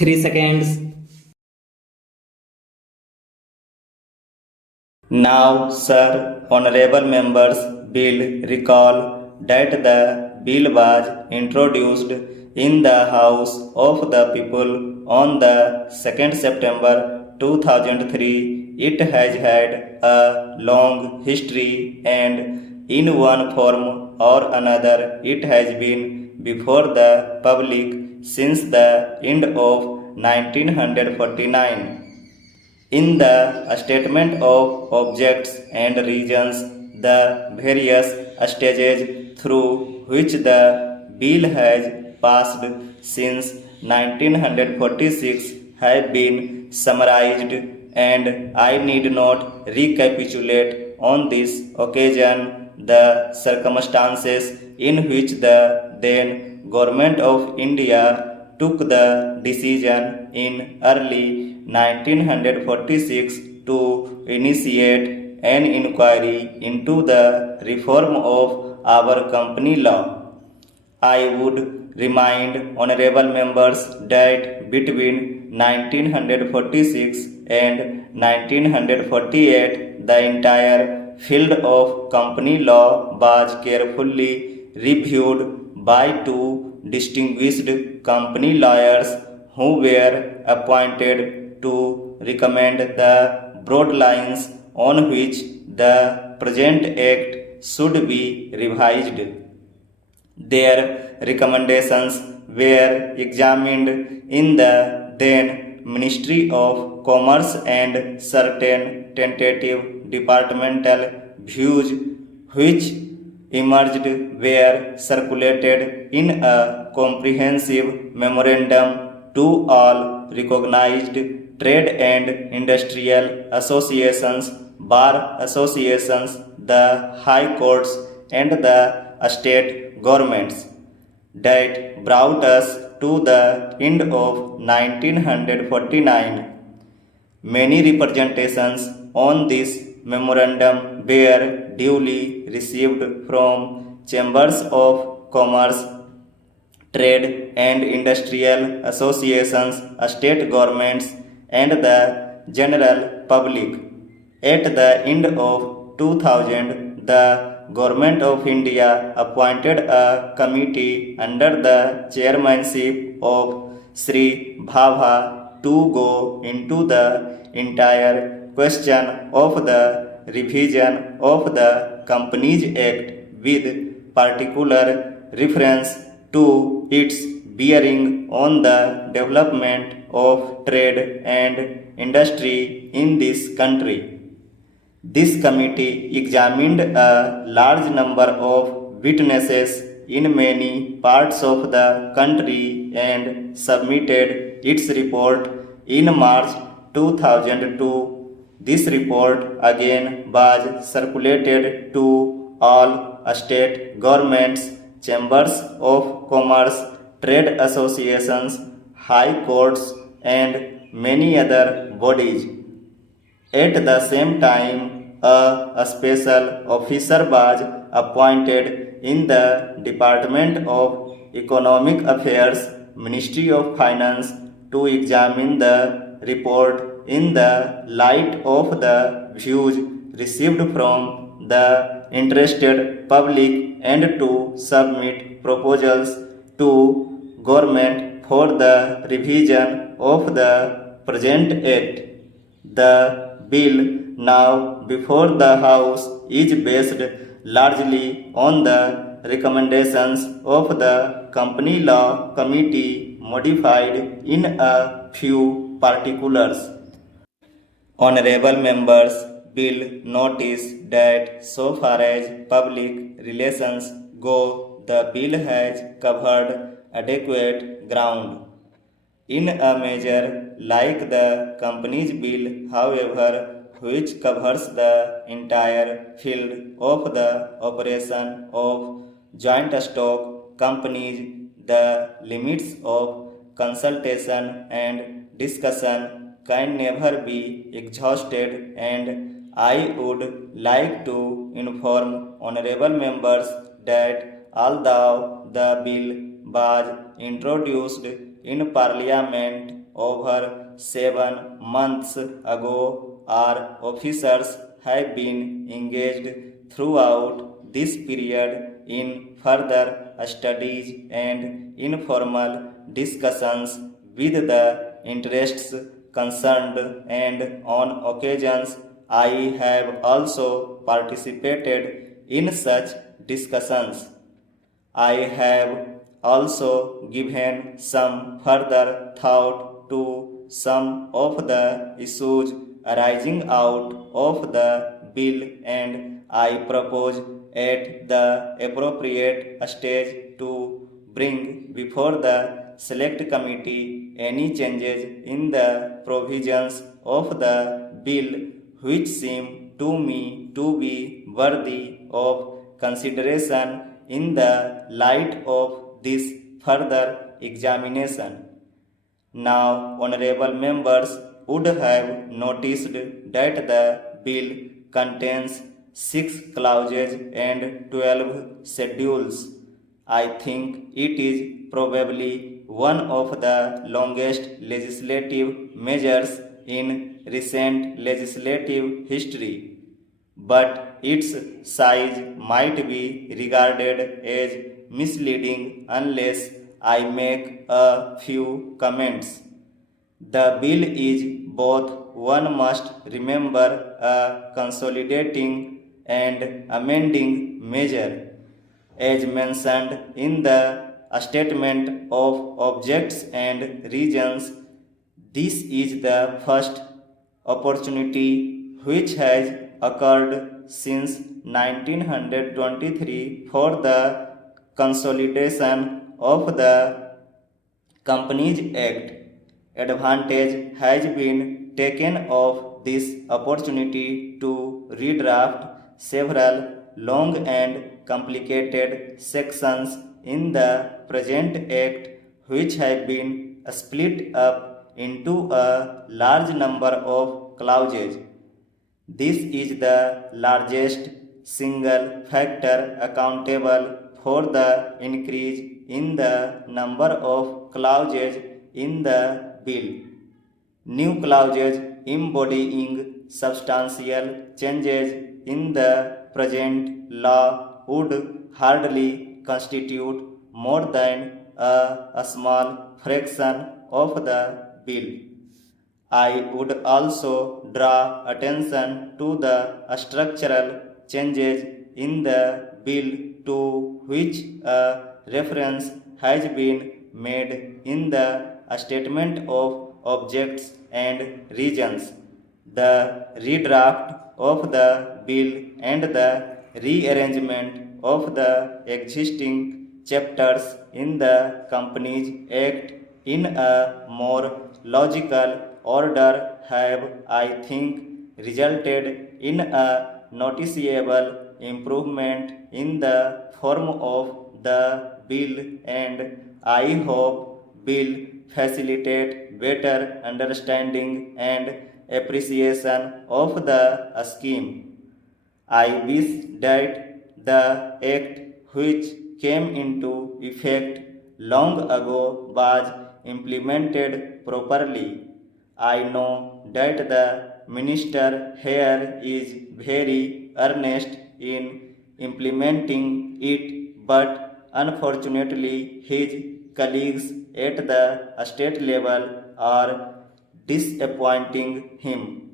3 seconds. Now, sir, honorable members will recall that the bill was introduced in the House of the People on the 2nd September 2003. It has had a long history and in one form or another it has been before the public since the end of 1949. In the statement of objects and reasons, the various stages through which the bill has passed since 1946 have been summarized, and I need not recapitulate on this occasion the circumstances in which the then Government of India took the decision in early 1946 to initiate an inquiry into the reform of our company law. I would remind honorable members that between 1946 and 1948 the entire field of company law was carefully reviewed by two distinguished company lawyers who were appointed to recommend the broad lines on which the present act should be revised. Their recommendations were examined in the then Ministry of Commerce and certain tentative departmental views which emerged were circulated in a comprehensive memorandum to all recognized trade and industrial associations, bar associations, the high courts, and the state governments. That brought us to the end of 1949. Many representations on this memorandum were duly received from chambers of commerce, trade and industrial associations, state governments, and the general public. At the end of 2000, the Government of India appointed a committee under the chairmanship of Sri Bhabha to go into the entire question of the revision of the Companies Act with particular reference to its bearing on the development of trade and industry in this country. This committee examined a large number of witnesses in many parts of the country and submitted its report in March 2002. This report again was circulated to all state governments, chambers of commerce, trade associations, high courts, and many other bodies. At the same time, a special officer was appointed in the Department of Economic Affairs, Ministry of Finance, to examine the report in the light of the views received from the interested public and to submit proposals to government for the revision of the present act. The bill now before the House is based largely on the recommendations of the Company Law Committee modified in a few particulars. Honorable members will notice that so far as public relations go, the bill has covered adequate ground. In a measure like the Companies Bill, however, which covers the entire field of the operation of joint stock companies, the limits of consultation and discussion can never be exhausted, and I would like to inform honorable members that although the bill was introduced in Parliament over 7 months ago. Our officers have been engaged throughout this period in further studies and informal discussions with the interests concerned, and on occasions I have also participated in such discussions. I have also given some further thought to some of the issues arising out of the bill, and I propose at the appropriate stage to bring before the select committee any changes in the provisions of the bill which seem to me to be worthy of consideration in the light of this further examination. Now, honorable members would have noticed that the bill contains 6 clauses and 12 schedules. I think it is probably one of the longest legislative measures in recent legislative history, but its size might be regarded as misleading unless I make a few comments. The bill is both, one must remember, a consolidating and amending measure. As mentioned in the statement of objects and reasons, this is the first opportunity which has occurred since 1923 for the consolidation of the Companies Act. Advantage has been taken of this opportunity to redraft several long and complicated sections in the present Act, which have been split up into a large number of clauses. This is the largest single factor accountable for the increase in the number of clauses in the bill. New clauses embodying substantial changes in the present law would hardly constitute more than a small fraction of the bill. I would also draw attention to the structural changes in the bill to which a reference has been made in the statement of objects and reasons. The redraft of the bill and the rearrangement of the existing chapters in the Companies Act in a more logical order have, I think, resulted in a noticeable improvement in the form of the bill, and I hope will facilitate better understanding and appreciation of the scheme. I wish that the act which came into effect long ago was implemented properly. I know that the minister here is very earnest in implementing it, but unfortunately his colleagues at the state level are disappointing him.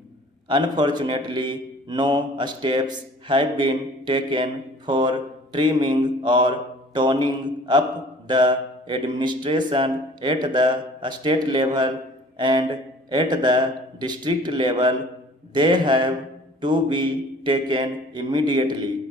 Unfortunately, no steps have been taken for trimming or toning up the administration at the state level, and at the district level they have to be taken immediately.